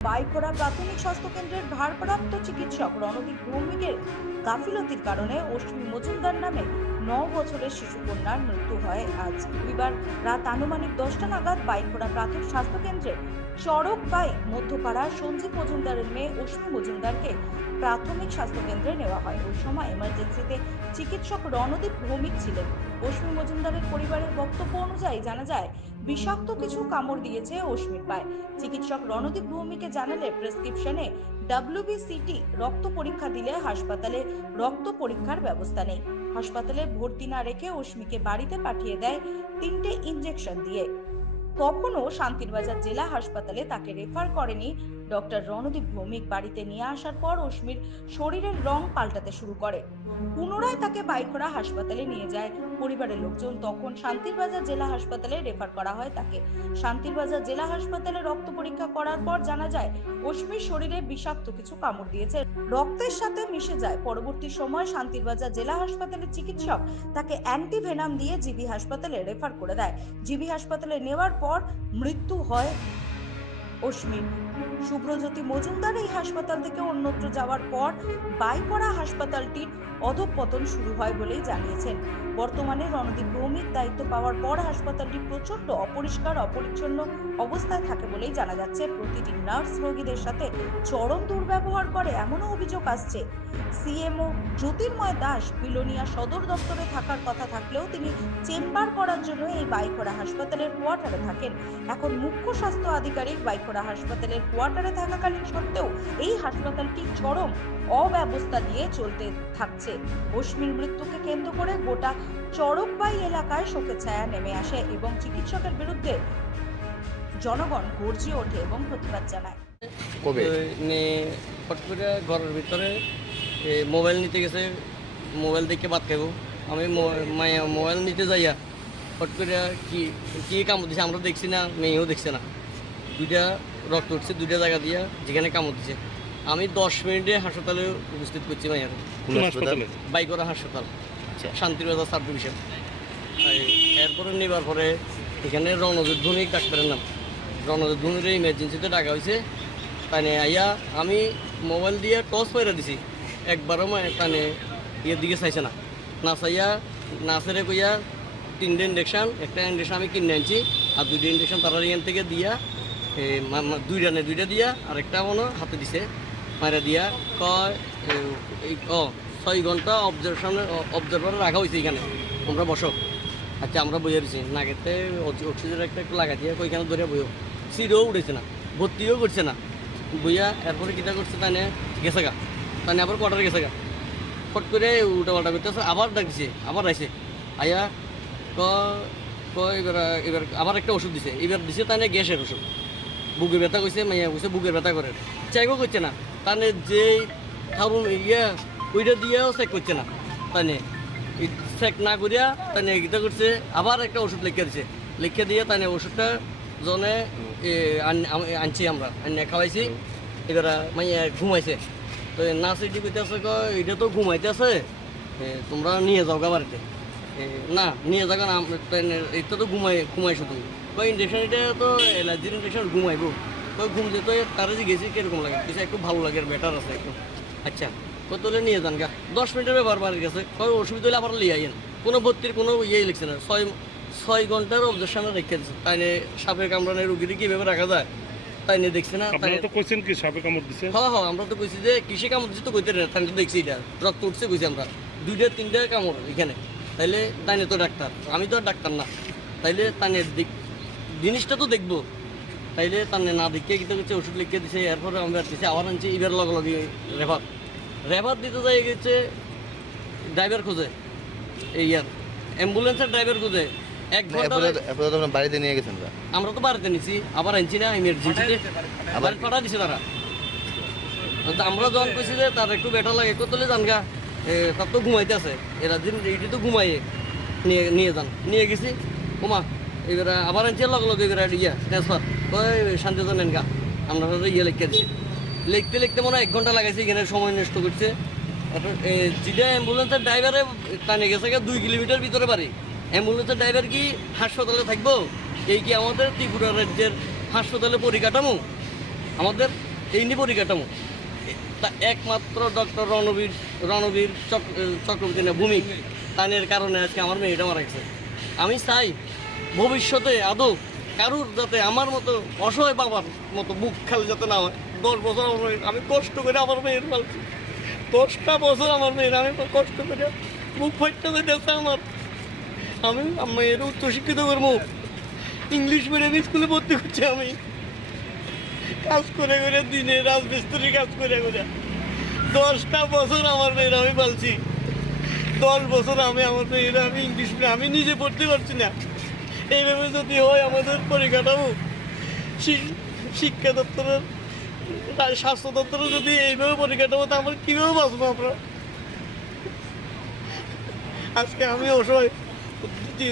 বাইকোড়া প্রাথমিক স্বাস্থ্য কেন্দ্রের ভারপ্রাপ্ত চিকিৎসক রণদীপ ভৌমিকের গাফিলতির কারণে অশ্বিনী মজুমদার নামে ন বছরের শিশু কন্যার মৃত্যু হয় আজ। রবিবার রাত আনুমানিক দশটা নাগাদ বাইকোড়া প্রাথমিক স্বাস্থ্য কেন্দ্রে চড়ক বাই মধ্যপাড়া সঞ্জীব মজুমদারের মেয়ে অশ্মি মজুমদারকে প্রাথমিক স্বাস্থ্য কেন্দ্রে নেওয়া হয়। ওই সময় এমার্জেন্সিতে চিকিৎসক রণদীপ ভৌমিক ছিলেন। অশ্মি মজুমদারের পরিবারের বক্তব্য অনুযায়ী জানা যায়, বিষাক্ত কিছু কামড় দিয়েছে অশ্মির পায়। চিকিৎসক রণদীপ ভৌমিকে জানালে প্রেসক্রিপশনে ডাব্লিউবিসিটি রক্ত পরীক্ষা দিলে হাসপাতালে রক্ত পরীক্ষার ব্যবস্থা নেই। হাসপাতালে ভর্তি না রেখে অশ্মিকে বাড়িতে পাঠিয়ে দেয় তিনটে ইঞ্জেকশন দিয়ে। তখনও শান্তিরবাজার জেলা হাসপাতালে তাকে রেফার করেনি ডক্টর রণদীপ ভৌমিক বাড়িতে নিয়ে আসার পর অশ্মির শরীরের রং পাল্টাতে শুরু করে। পুনরায় তাকে বাইকরা হাসপাতালে নিয়ে যায়। পরিবারের লোকজন তখন শান্তিরবাজার জেলা হাসপাতালে রেফার করা হয় তাকে। শান্তিরবাজার জেলা হাসপাতালে রক্ত পরীক্ষা করার পর জানা যায়, অশ্মির শরীরে বিষাক্ত কিছু কামড় দিয়েছে। রক্তের সাথে মিশে যায়। পরবর্তী সময় শান্তিরবাজার জেলা হাসপাতালের চিকিৎসক তাকে অ্যান্টিভেনাম দিয়ে জিবি হাসপাতালে রেফার করে দেয়। জিবি হাসপাতালে নেওয়ার পর মৃত্যু হয় অশ্মির শুভ্রজ্যোতি মজুমদার এই হাসপাতাল থেকে অন্যত্র যাওয়ার পর বাইপড়া হাসপাতালটির অধঃপতন শুরু হয় বলেই জানিয়েছেন। বর্তমানে রণদীপ ভৌমিক দায়িত্ব পাওয়ার পর হাসপাতালটি প্রচণ্ড অপরিষ্কার, অপরিচ্ছন্ন অবস্থায় থাকে বলেই জানা যাচ্ছে। প্রতিটি নার্স রোগীদের সাথে চরম দুর্ব্যবহার করে এমনও অভিযোগ আসছে। সিএমও জ্যোতির্ময় দাস বিলোনিয়া সদর দপ্তরে থাকার কথা থাকলেও তিনি চেম্বার করার জন্য এই বাইকোড়া হাসপাতালের কোয়ার্টারে থাকেন। এখন মুখ্য স্বাস্থ্য আধিকারিক বাইকোড়া হাসপাতালের কোয়ার্টারে থাকাকালীন সত্ত্বেও এই হাসপাতালটি চরম অব্যবস্থা দিয়ে চলতে থাকছে। অশ্মির মৃত্যুকে কেন্দ্র করে গোটা চরকবাই এলাকায় শোকের ছায়া নেমে আসে এবং চিকিৎসকের বিরুদ্ধে জনগণ গর্জে ওঠে এবং প্রতিবাদ জানায়। কবে? মেয়ে করে ঘরের ভিতরে মোবাইল নিতে গেছে মোবাইল দেখে বাদ খাইব। আমি মোবাইল নিতে যাইয়া ফট করে কি কি কাম দিছে আমরা দেখছি না মেয়েও দেখছে না। দুইটা রক্ত উঠছে দুইটা জায়গা দিয়া যেখানে কামড় দিছে। আমি দশ মিনিটে হাসপাতালে উপস্থিত করছি হাসপাতাল? বাইকরা হাসপাতাল। আচ্ছা। Shantibazar sub division. এরপরে নেবার পরে এখানে রণজিৎ ভৌমিক ডাক্তারের নাম। রণজিৎ ভৌমির ইমার্জেন্সিতে ডাকা হয়েছে তানে আইয়া আমি মোবাইল দিয়ে টস পয়রা দিছি। একবারও মানে তানে ইয়ের দিকে চাইছে না। না চাইয়া না ছেড়ে কইয়া তিনটে ইন্ডেকশন একটা ইন্ডেকশন আমি কিনে আনছি। আর দুইটা ইন্ডেকশন তারা এখান থেকে দিয়া মা- মা- দুইটা দিয়া আর একটা মনে হাতে দিছে মারা দিয়া। কয় ছয় ঘণ্টা অবজারভেশনে অবজারভারে রাখা হয়েছে এখানে। তোমরা বসো। আচ্ছা আমরা বইয়া দিছি। নাগেতে অক্সিজেন একটা একটু লাগা দিয়ে ওইখানে ধরে বইও। সিটও উঠেছে না, ভর্তিও করছে না। বইয়া এরপরে কিটা করছে তানে গেছে গা। তানে আবার কোয়ার্টারে গেছে গা। ফট করে উল্টা পাল্টা করতেছে আবার ডাক দিছে, আবার আইসে আইয়া ক এবার এবার আবার একটা ওষুধ দিছে। এবার দিছে তানে গ্যাসের ওষুধ। বুকের ব্যথা কইছে, মাইয়া কইছে বুকের ব্যথা করে। চাইব করছে না। তানে যে থারুন ইয়া, ওইটা দিয়েও চেক করছে না। তানে চেক না করিয়া তানে গীতা করছে, আবার একটা ওষুধ লিখে দিছে। লিখে দিয়ে তানে ওষুধটা জনে আনছি আমরা, আনিয়ে খাওয়াইছি। এবার মাইয়া ঘুমাইছে। তো নার্স এটি কইতেছে এটা তো ঘুমাইতেছে। তোমরা নিয়ে যাও গা বাড়িতে। না, নিয়ে যাও না এটা তো ঘুমাই ঘুমাই শুধু কই ইঞ্জেকশন এটা তো অ্যালার্জির ইঞ্জেকশন ঘুমাইবো কই ঘুম যেতে তারা যে গেছি কীরকম লাগে? কিছু একটু ভালো লাগে বেটার আছে একটু আচ্ছা কত হলে নিয়ে যান গা দশ মিনিটের ব্যাপার বাড়ির কাছে কই অসুবিধা হলে আবার লিয়ে আইন কোনো ভর্তির কোনো ইয়ে লিখছে না। ছয় ছয় ঘণ্টার অবজেকশনে রেখে দিচ্ছে তাই নিয়ে সাপের কামড়ানোর রুগীর কীভাবে রাখা যায়? তাই নিয়ে দেখছে না তাই আপনারা তো কইছেন কি সাপে কামড় দিছে? হ্যাঁ হ্যাঁ আমরা তো কইছি যে কৃষি কামড় দিচ্ছে তো কইতে না তাই তো দেখছি এটা। রক্ত উঠছে কইছি আমরা দুইটা তিনটা কামড় এখানে। তাইলে তাই তো ডাক্তার আমি তো আর ডাক্তার না। তাইলে তাই দিক জিনিসটা তো দেখব। তাইলে তানে না দেখে কিন্তু হচ্ছে ওষুধ লিখে দিছে এরপরে আমরা দিছে আবার আনছি এবার লগে লগে রেফার। রেফার দিতে যাই গেছে ড্রাইভার খোঁজে এই ইয়ার অ্যাম্বুলেন্সের ড্রাইভার খোঁজে। এক ঘণ্টা তো আপনার বাড়িতে নিয়ে গেছেন। আমরা তো বাড়িতে নিছি আবার আনছি না ইমার্জেন্সিতে আবার পাঠা দিছে তারা। আমরা যখন কইছি যে তার একটু বেটার লাগে কতলে যান গা? এ, তার তো ঘুমাইতে আছে। এরা দিন এইটি তো ঘুমাইয়ে নিয়ে নিয়ে যান। নিয়ে গেছি। ওমা এবার আবার আনছি লগে লগে এবার ইয়া ট্রান্সফার ওই শান্তিজন নেন গা। আমরা তো ইয়ে লিখতে দিছি। লিখতে লিখতে মনে হয় এক ঘণ্টা লাগাইছে, এখানে সময় নষ্ট করছে। যেটা অ্যাম্বুলেন্সের ড্রাইভারে টানে গেছে দুই কিলোমিটার ভিতরে বাড়ি। অ্যাম্বুলেন্সের ড্রাইভার কি হাসপাতালে থাকব? এই কি আমাদের ত্রিপুরা রাজ্যের হাসপাতালে পরিকাঠামো? আমাদের এই নিয়ে পরিকাঠামো। তা একমাত্র ডক্টর রণবীর রণবীর চক্র, চক্রবর্তী না, ভূমি। তানের কারণে আজকে আমার মেয়েটা মারা গেছে। আমি চাই ভবিষ্যতে আদৌ কারুর যাতে আমার মতো অসহায় বাবার মতো বুক খালি যাতে না হয়? দশ বছর আমার আমি কষ্ট করে আমার মেয়ের পালছি। দশটা বছর আমার মেয়ের, আমি কষ্ট করে বুক ফাইটটা যেতেছে আমার। আমি মেয়ের উচ্চশিক্ষিত করব। ইংলিশ মিডিয়াম স্কুলে ভর্তি করছি আমি। কাজ করে করে দিনে রাজমিস্ত্রি কাজ করে করে। দশটা বছর আমার মেয়ের আমি পালছি। দশ বছর আমি আমার মেয়ের, আমি ইংলিশ মিডিয়াম, আমি নিজে পড়তে পারছি না। এইভাবে যদি হয় আমাদের পরিকাঠামো শিক্ষা দপ্তরের স্বাস্থ্য দপ্তরে যদি এইভাবে পরিকাঠামো তা আমরা কীভাবে বাঁচবো আমরা? আজকে আমি অসহায়।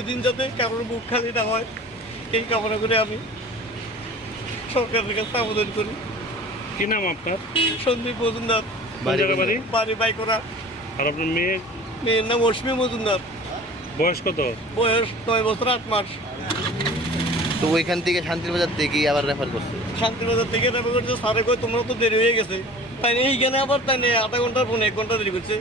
দিন যাতে কারোর বুক খালি না হয় এই কামনা করে আমি সরকারের কাছে আবেদন করি। কি নাম আপনার? সন্দীপ মজুমদার। বাড়ি বাড়ি বাই করা আর আপনার মেয়ে? মেয়ের নাম অশ্মি মজুমদার। বয়স কত? বয়স নয় বছর আট মাস। তো ওইখান থেকে শান্তির বাজার থেকে আবার রেফার করছে। শান্তির বাজার থেকে রেফার করছে সারে কই তোমরা তো দেরি হয়ে গেছে। তাই এইখানে আবার তাই নেই আধা ঘণ্টার ফোন এক ঘণ্টা দেরি করছে।